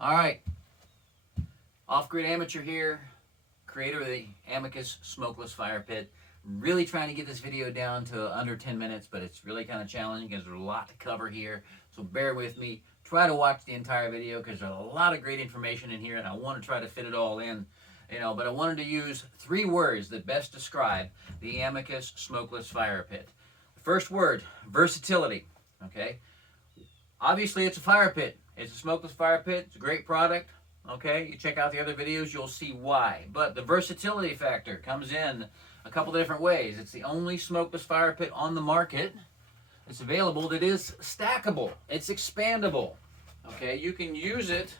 All right, off-grid amateur here, creator of the Amicus Smokeless Fire Pit. Really trying to get this video down to under 10 minutes, but it's really kind of challenging because there's a lot to cover here. So bear with me. Try to watch the entire video because there's a lot of great information in here, and I want to try to fit it all in. But I wanted to use 3 words that best describe the Amicus Smokeless Fire Pit. The first word, versatility. Okay, obviously it's a fire pit. It's a smokeless fire pit. It's a great product. Okay, you check out the other videos, you'll see why. But the versatility factor comes in a couple of different ways. It's the only smokeless fire pit on the market that's available that is stackable. It's expandable. Okay, you can use it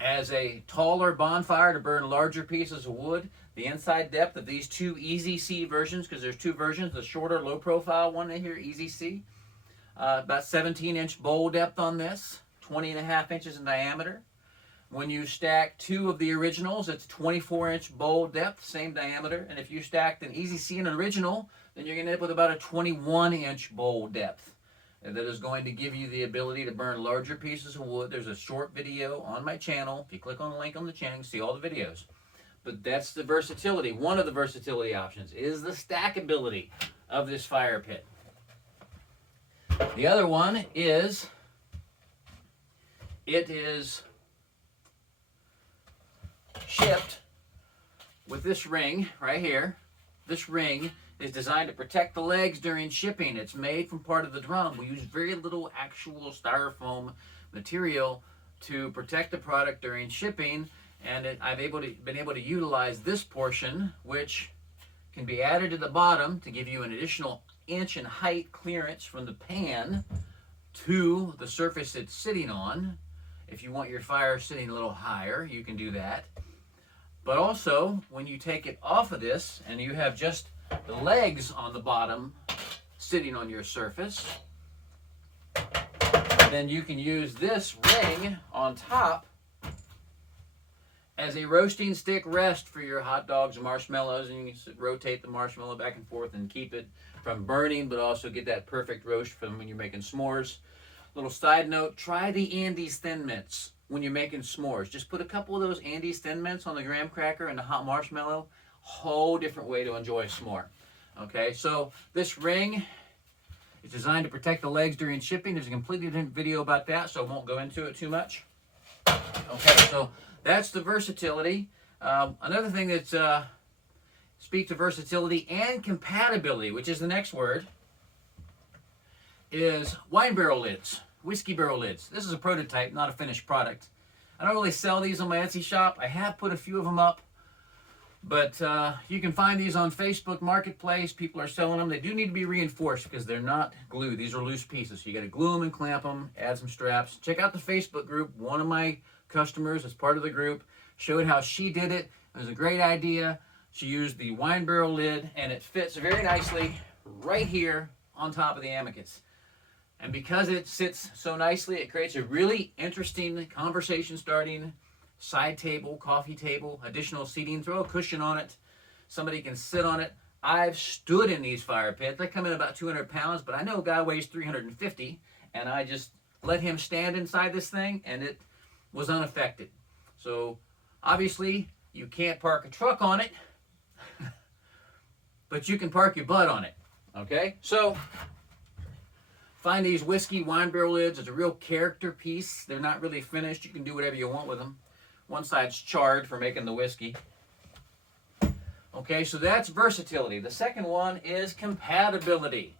as a taller bonfire to burn larger pieces of wood. The inside depth of these 2 Easy C versions, because there's 2 versions, the shorter low profile one in here, Easy C, about 17-inch bowl depth on this, 20.5 inches in diameter. When you stack 2 of the originals, it's 24-inch bowl depth, same diameter. And if you stacked an Easy C and an original, then you're going to end up with about a 21-inch bowl depth. And that is going to give you the ability to burn larger pieces of wood. There's a short video on my channel. If you click on the link on the channel, you can see all the videos. But that's the versatility. One of the versatility options is the stackability of this fire pit. The other one is, it is shipped with this ring right here. This ring is designed to protect the legs during shipping. It's made from part of the drum. We use very little actual styrofoam material to protect the product during shipping, and I've been able to utilize this portion, which can be added to the bottom to give you an additional inch in height clearance from the pan to the surface it's sitting on. If you want your fire sitting a little higher, you can do that. But also, when you take it off of this and you have just the legs on the bottom sitting on your surface, then you can use this ring on top as a roasting stick rest for your hot dogs and marshmallows, and you can rotate the marshmallow back and forth and keep it from burning, but also get that perfect roast from when you're making s'mores. Little side note, try the Andes Thin Mints when you're making s'mores. Just put a couple of those Andes Thin Mints on the graham cracker and the hot marshmallow. Whole different way to enjoy a s'more. Okay, so this ring is designed to protect the legs during shipping. There's a completely different video about that, so I won't go into it too much. Okay, so that's the versatility. Another thing that speaks to versatility and compatibility, which is the next word, is wine barrel lids, whiskey barrel lids. This is a prototype, not a finished product. I don't really sell these on my Etsy shop. I have put a few of them up, but you can find these on Facebook Marketplace. People are selling them. They do need to be reinforced because they're not glue. These are loose pieces. So you got to glue them and clamp them, add some straps. Check out the Facebook group. One of my customers, as part of the group, showed how she did it. It was a great idea. She used the wine barrel lid, and it fits very nicely right here on top of the Amicus. And because it sits so nicely, it creates a really interesting conversation starting side table, coffee table, additional seating. Throw a cushion on it. Somebody can sit on it. I've stood in these fire pits. They come in about 200 pounds, but I know a guy weighs 350, and I just let him stand inside this thing, and it was unaffected. So obviously you can't park a truck on it, but you can park your butt on it. Okay, so find these whiskey wine barrel lids. It's a real character piece. They're not really finished. You can do whatever you want with them. One side's charred for making the whiskey. Okay, so that's versatility. The second one is compatibility.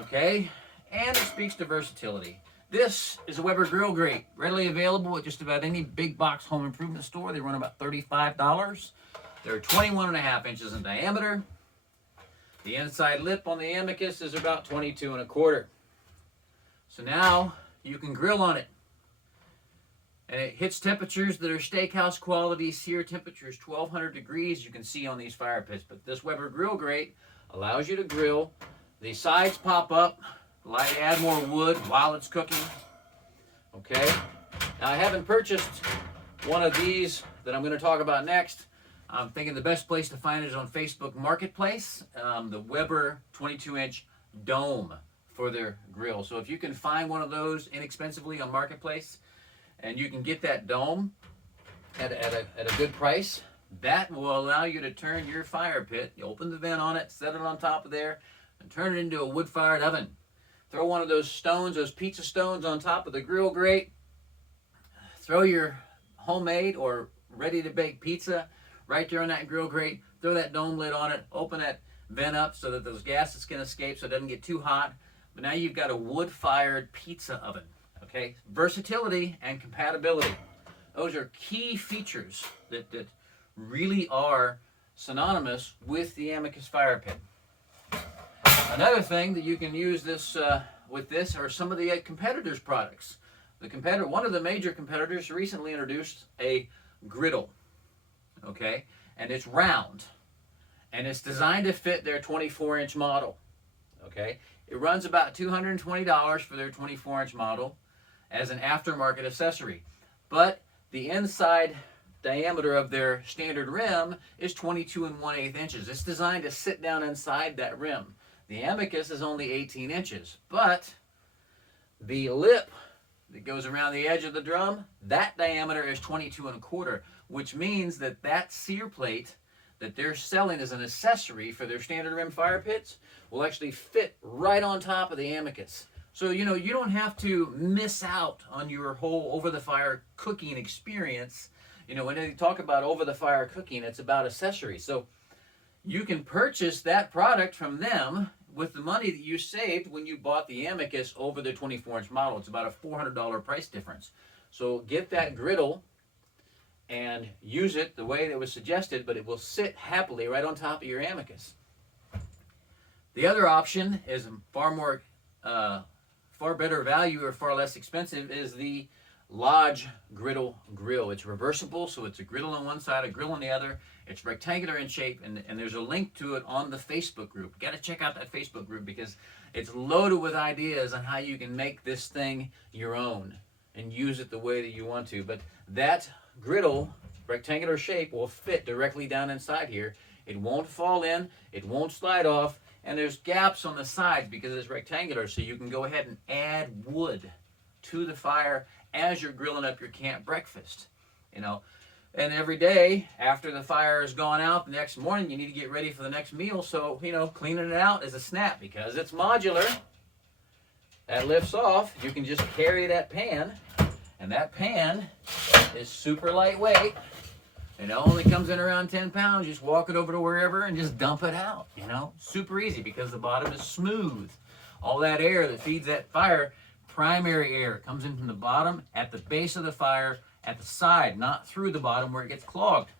Okay, and it speaks to versatility. This is a Weber grill grate, readily available at just about any big box home improvement store. They run about $35. They're 21.5 inches in diameter. The inside lip on the Amicus is about 22 1/4. So now you can grill on it. And it hits temperatures that are steakhouse quality, sear temperatures, 1200 degrees, you can see on these fire pits. But this Weber grill grate allows you to grill. The sides pop up, allow you to add more wood while it's cooking. Okay. Now I haven't purchased one of these that I'm going to talk about next. I'm thinking the best place to find it is on Facebook Marketplace. The Weber 22-inch dome for their grill. So if you can find one of those inexpensively on Marketplace, and you can get that dome at a good price, that will allow you to turn your fire pit. You open the vent on it, set it on top of there, and turn it into a wood-fired oven. Throw one of those stones, those pizza stones, on top of the grill grate. Throw your homemade or ready-to-bake pizza right there on that grill grate. Throw that dome lid on it. Open that vent up so that those gases can escape so it doesn't get too hot. But now you've got a wood-fired pizza oven. Okay, versatility and compatibility. Those are key features that really are synonymous with the Amicus Fire Pit. Another thing that you can use this with this are some of the competitors' products. One of the major competitors recently introduced a Griddle. Okay, and it's round, and it's designed to fit their 24-inch model. Okay, it runs about $220 for their 24-inch model as an aftermarket accessory, but the inside diameter of their standard rim is 22 1/8 inches. It's designed to sit down inside that rim. The Amicus is only 18 inches, but the lip that goes around the edge of the drum, that diameter is 22 1/4, which means that that sear plate that they're selling as an accessory for their standard rim fire pits will actually fit right on top of the Amicus. So, you don't have to miss out on your whole over-the-fire cooking experience. When they talk about over-the-fire cooking, it's about accessories. So you can purchase that product from them with the money that you saved when you bought the Amicus over the 24-inch model. It's about a $400 price difference. So get that griddle and use it the way that was suggested, but it will sit happily right on top of your Amicus. The other option is far better value or far less expensive, is the Lodge Griddle grill. It's reversible, so it's a griddle on one side, a grill on the other. It's rectangular in shape, and there's a link to it on the Facebook group. You got to check out that Facebook group because it's loaded with ideas on how you can make this thing your own and use it the way that you want to. But that griddle, rectangular shape, will fit directly down inside here. It won't fall in, it won't slide off, and there's gaps on the sides because it's rectangular, so you can go ahead and add wood to the fire as you're grilling up your camp breakfast. And every day after the fire has gone out, the next morning you need to get ready for the next meal. So, cleaning it out is a snap because it's modular. That lifts off. You can just carry that pan, and that pan is super lightweight. It only comes in around 10 pounds. You just walk it over to wherever and just dump it out. Super easy because the bottom is smooth. All that air that feeds that fire, primary air, comes in from the bottom at the base of the fire, at the side, not through the bottom where it gets clogged.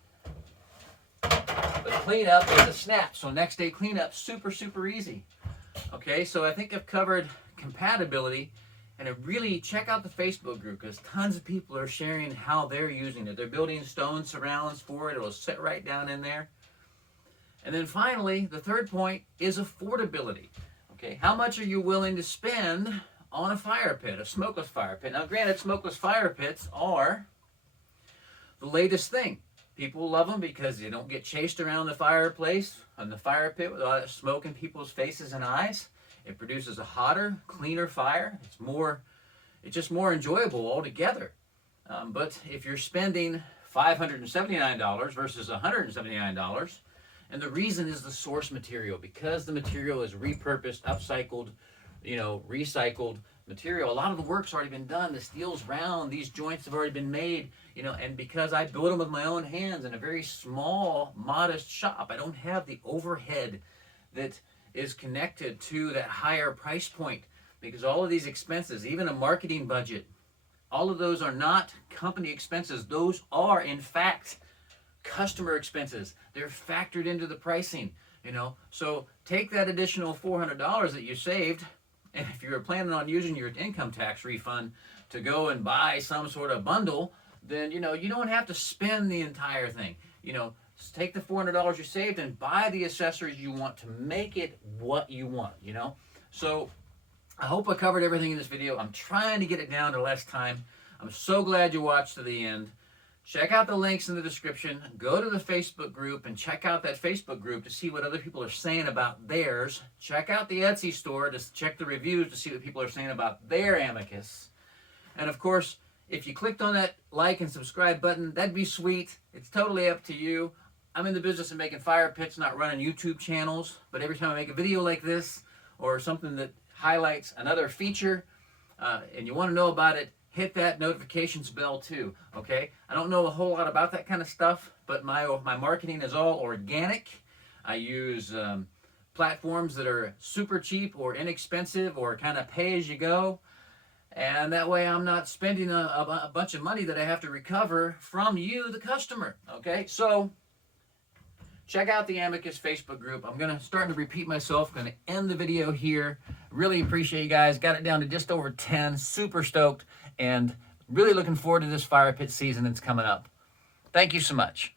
But cleanup is a snap. So next day cleanup, super, super easy. Okay, so I think I've covered compatibility. And really check out the Facebook group because tons of people are sharing how they're using it. They're building stone surrounds for it. It'll sit right down in there. And then finally, the third point is affordability. Okay, how much are you willing to spend on a fire pit, a smokeless fire pit? Now, granted, smokeless fire pits are the latest thing. People love them because you don't get chased around the fireplace and the fire pit with all that smoke in people's faces and eyes. It produces a hotter, cleaner fire. It's just more enjoyable altogether. But if you're spending $579 versus $179, and the reason is the source material, because the material is repurposed, upcycled, recycled material. A lot of the work's already been done. The steel's round. These joints have already been made. And because I build them with my own hands in a very small, modest shop, I don't have the overhead that is connected to that higher price point, because all of these expenses, even a marketing budget, all of those are not company expenses. Those are, in fact, customer expenses. They're factored into the pricing, So take that additional $400 that you saved, and if you're planning on using your income tax refund to go and buy some sort of bundle, then, you don't have to spend the entire thing. Take the $400 you saved and buy the accessories you want to make it what you want, So I hope I covered everything in this video. I'm trying to get it down to less time. I'm so glad you watched to the end. check out the links in the description. Go to the Facebook group and check out that Facebook group to see what other people are saying about theirs. Check out the Etsy store to check the reviews to see what people are saying about their Amicus. And of course, if you clicked on that like and subscribe button, that'd be sweet. It's totally up to you. I'm in the business of making fire pits, not running YouTube channels. But every time I make a video like this or something that highlights another feature and you want to know about it, hit that notifications bell too, okay? I don't know a whole lot about that kind of stuff, but my marketing is all organic. I use platforms that are super cheap or inexpensive or kind of pay as you go. And that way I'm not spending a bunch of money that I have to recover from you, the customer, okay? So check out the Amicus Facebook group. I'm going to start to repeat myself. I'm going to end the video here. Really appreciate you guys. Got it down to just over 10. Super stoked. And really looking forward to this fire pit season that's coming up. Thank you so much.